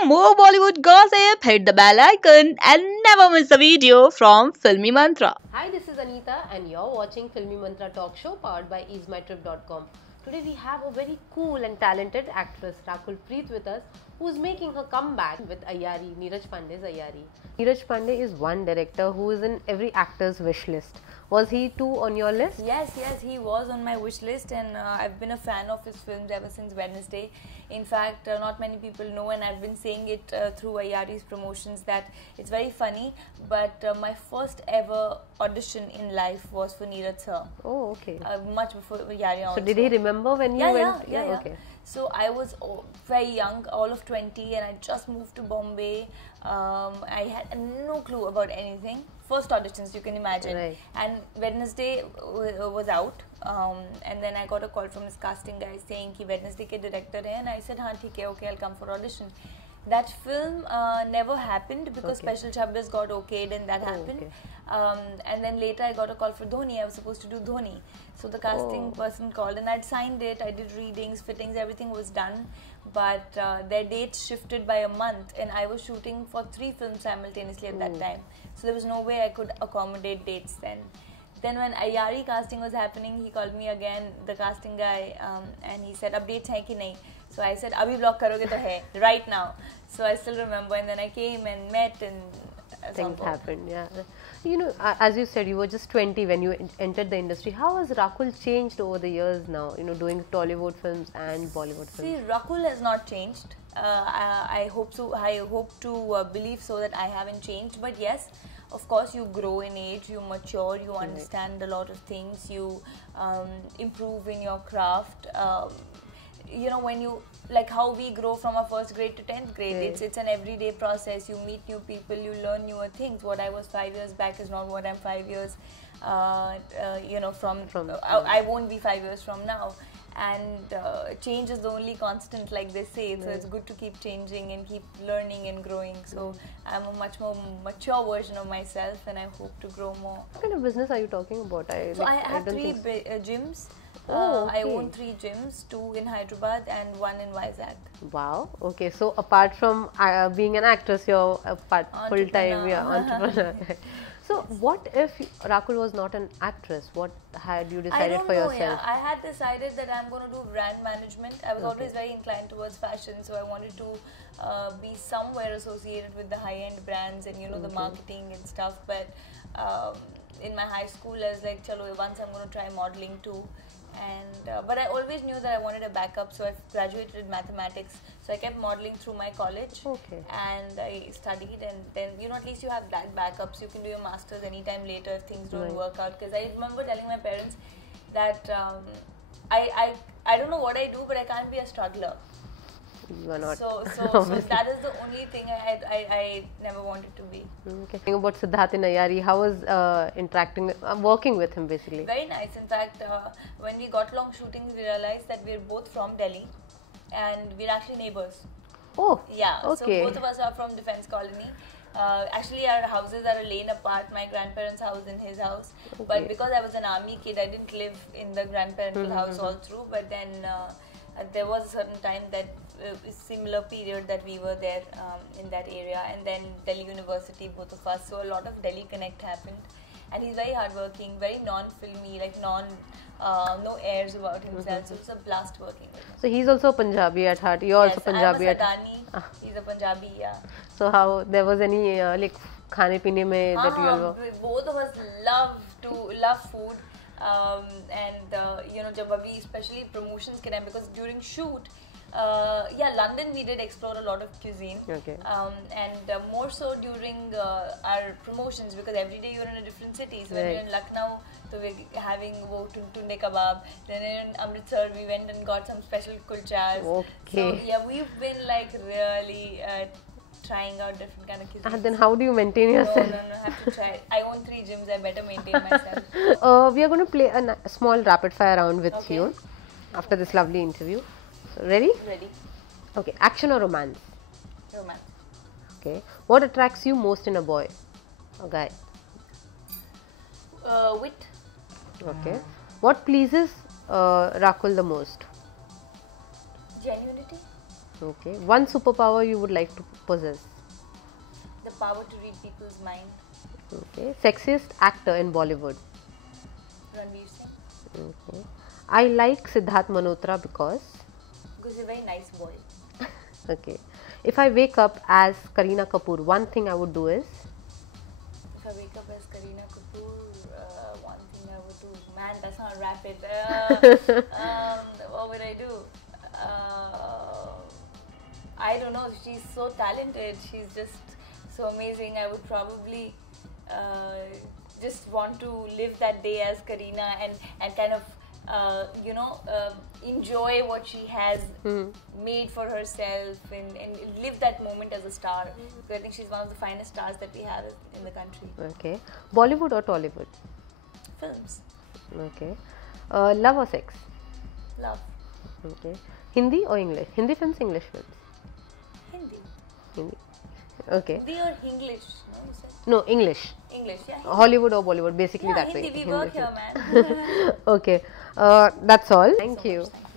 For more Bollywood gossip, hit the bell icon and never miss a video from Filmy Mantra. Hi, this is Anita and you're watching Filmy Mantra Talk Show powered by easemytrip.com. Today we have a very cool and talented actress Rakul Preet with us, who's making her comeback with Ayari, Neeraj Pandey's Ayari. Neeraj Pandey is one director who is in every actor's wish list. Was he too on your list? Yes, he was on my wish list, and I've been a fan of his films ever since Wednesday. In fact, not many people know, and I've been saying it through Ayari's promotions, that it's very funny, but my first ever audition in life was for Neeraj sir. Oh, okay. Much before Ayari also. So did he remember when you went? Yeah. Okay. So I was very young, all of 20, and I just moved to Bombay. I had no clue about anything. First auditions, you can imagine. Right. And Wednesday was out, and then I got a call from his casting guy saying कि Wednesday के director हैं, and I said हाँ ठीक है, okay, I'll come for audition. That film never happened because Special 26 got okayed and that happened. And then later I got a call for Dhoni. I was supposed to do Dhoni. So the casting person called and I'd signed it. I did readings, fittings, everything was done. But their dates shifted by a month and I was shooting for 3 films simultaneously at that time. So there was no way I could accommodate dates then. Then when Ayari casting was happening, he called me again, the casting guy, and he said, updates hai ki nahi? So I said, abhi block karoge to hai, right now. So I still remember, and then I came and met and things happened, yeah. You know, as you said, you were just 20 when you entered the industry. How has Rakul changed over the years now, you know, doing Tollywood films and Bollywood films? See, Rakul has not changed. I hope so. I hope to believe so that I haven't changed. But yes, of course, you grow in age, you mature, you understand a lot of things, you improve in your craft. You know, when you, like how we grow from our first grade to 10th grade, it's an everyday process. You meet new people, you learn newer things. What I was 5 years back is not what I'm 5 years, you know, from I won't be 5 years from now. And change is the only constant, like they say. So it's good to keep changing and keep learning and growing. So I'm a much more mature version of myself, and I hope to grow more. What kind of business are you talking about? I have 3 gyms. I own 3 gyms, 2 in Hyderabad and 1 in Vizag. Wow. Okay. So apart from being an actress, you're a full-time entrepreneur. So what if Rakul was not an actress? What had you decided for yourself? Yeah. I had decided that I'm going to do brand management. I was always very inclined towards fashion, so I wanted to be somewhere associated with the high-end brands and, you know, the marketing and stuff. But in my high school, I was like, chalo, once I'm going to try modeling too. And but I always knew that I wanted a backup, so I graduated in mathematics. So I kept modeling through my college, and I studied, and then, you know, at least you have that backup, so you can do your masters anytime later if things don't work out. Because I remember telling my parents that I don't know what I do, but I can't be a struggler. You are not. So that is the only thing I never wanted to be. Okay. About Siddharth in Ayari, how was interacting, working with him basically? Very nice. In fact, when we got along shooting, we realized that we're both from Delhi and we're actually neighbors. Oh, yeah. okay. So both of us are from Defence Colony. Actually, our houses are a lane apart. My grandparents' house and his house. But because I was an army kid, I didn't live in the grandparental house all through. But then there was a certain time that similar period that we were there in that area, and then Delhi University, both of us. So a lot of Delhi connect happened. And he's very hardworking, very non-filmy, like no airs about himself. So it's a blast working with him. So he's also Punjabi at heart. You're also Punjabi I'm a Sadani. He's a Punjabi, yeah. So how there was any like khane pine mein that you all were? Both of us love food. And you know, jab abhi especially promotions ke time, because during shoot, London we did explore a lot of cuisine, and more so during our promotions, because every day you're in a different city. So when we're in Lucknow, so we're having tunde kebab. Then in Amritsar we went and got some special kulchas. So yeah, we've been like really trying out different kind of cuisine. And then how do you maintain yourself? No, I have to try. I own 3 gyms. I better maintain myself. We are going to play a small rapid fire round with you after this lovely interview. So ready? Ready. Okay. Action or romance? Romance. Okay. What attracts you most in a boy or guy? Wit. Okay. What pleases Rakul the most? Genuinity. Okay. One superpower you would like to possess. The power to read people's mind. Okay. Sexiest actor in Bollywood. Ranveer Singh. Okay. I like Siddharth Malhotra because. Because he's a very nice boy. Okay. If I wake up as Kareena Kapoor, one thing I would do is. If I wake up as Kareena Kapoor, one thing I would do. Man, that's not rapid. What would I do? I don't know. She's so talented. She's just so amazing. I would probably just want to live that day as Kareena and kind of enjoy what she has made for herself and live that moment as a star. So I think she's one of the finest stars that we have in the country. Okay. Bollywood or Tollywood? Films. Okay. Love or sex? Love. Okay. Hindi or English? Hindi films, English films? Hindi. Hindi. Okay. Hindi or English? No, you said? No, English. English, yeah. Hollywood or Bollywood, basically Yeah, that Hindi, way. we work here, man. Okay. That's all. Thank you. Thank you.